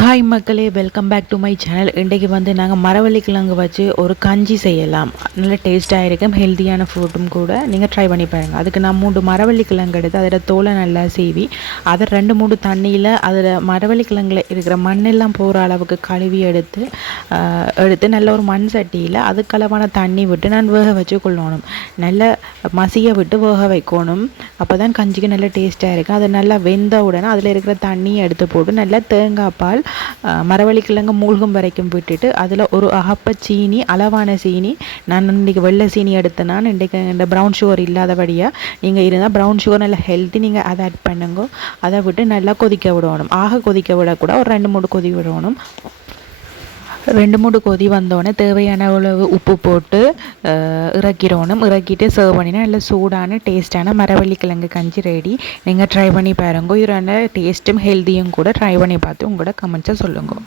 Hi மக்களே, welcome back to my channel. இன்றைக்கு வந்து நாங்கள் மரவள்ளி கிழங்கு வச்சு ஒரு கஞ்சி செய்யலாம். நல்ல டேஸ்ட்டாக இருக்கும், ஹெல்த்தியான ஃபுட்டும் கூட. நீங்கள் ட்ரை பண்ணி பாருங்கள். அதுக்கு நான் 3 மரவள்ளி கிழங்கு எடுத்து அதில் தோலை நல்லா சீவி அதை 2-3 தண்ணியில் அதில் மரவள்ளி கிழங்குல இருக்கிற மண்ணெல்லாம் போகிற அளவுக்கு கழுவி எடுத்து நல்ல ஒரு மண் சட்டியில் அதுக்களவான தண்ணி விட்டு நான் வேக வச்சு கொள்ளணும். நல்ல மசிய விட்டு வேக வைக்கணும். அப்போ தான் கஞ்சிக்கு நல்ல டேஸ்ட்டாக இருக்கும். அது நல்லா வெந்த உடனே அதில் இருக்கிற தண்ணியை எடுத்து போட்டு நல்லா தேங்காய் பால் மரவள்ளி கிழங்கு மூழ்கும் வரைக்கும் விட்டுட்டு அதில் ஒரு அகப்ப சீனி, அளவான சீனி, நான் இன்றைக்கி வெள்ளை சீனி எடுத்தேன். நான் இன்றைக்கு இந்த ப்ரௌன் சுகர் இல்லாதபடியாக நீங்கள் இருந்தால் ப்ரௌன் சுகர் நல்லா ஹெல்த்தி, நீங்கள் அதை ஆட் பண்ணுங்க. அதை விட்டு நல்லா கொதிக்க விடணும். கொதிக்க விடக்கூட ஒரு 2-3 கொதி விடணும். 2-3 கொதி வந்தோடனே தேவையான அளவு உப்பு போட்டு இறக்கிடணும். இறக்கிட்டு சர்வ் பண்ணினா நல்ல சூடான டேஸ்ட்டான மரவள்ளி கிழங்கு கஞ்சி ரெடி. நீங்கள் ட்ரை பண்ணி பாருங்க. இது நல்ல டேஸ்ட்டும் ஹெல்த்தியும் கூட. ட்ரை பண்ணி பார்த்து உங்களோட கமெண்ட்ஸை சொல்லுங்கள்.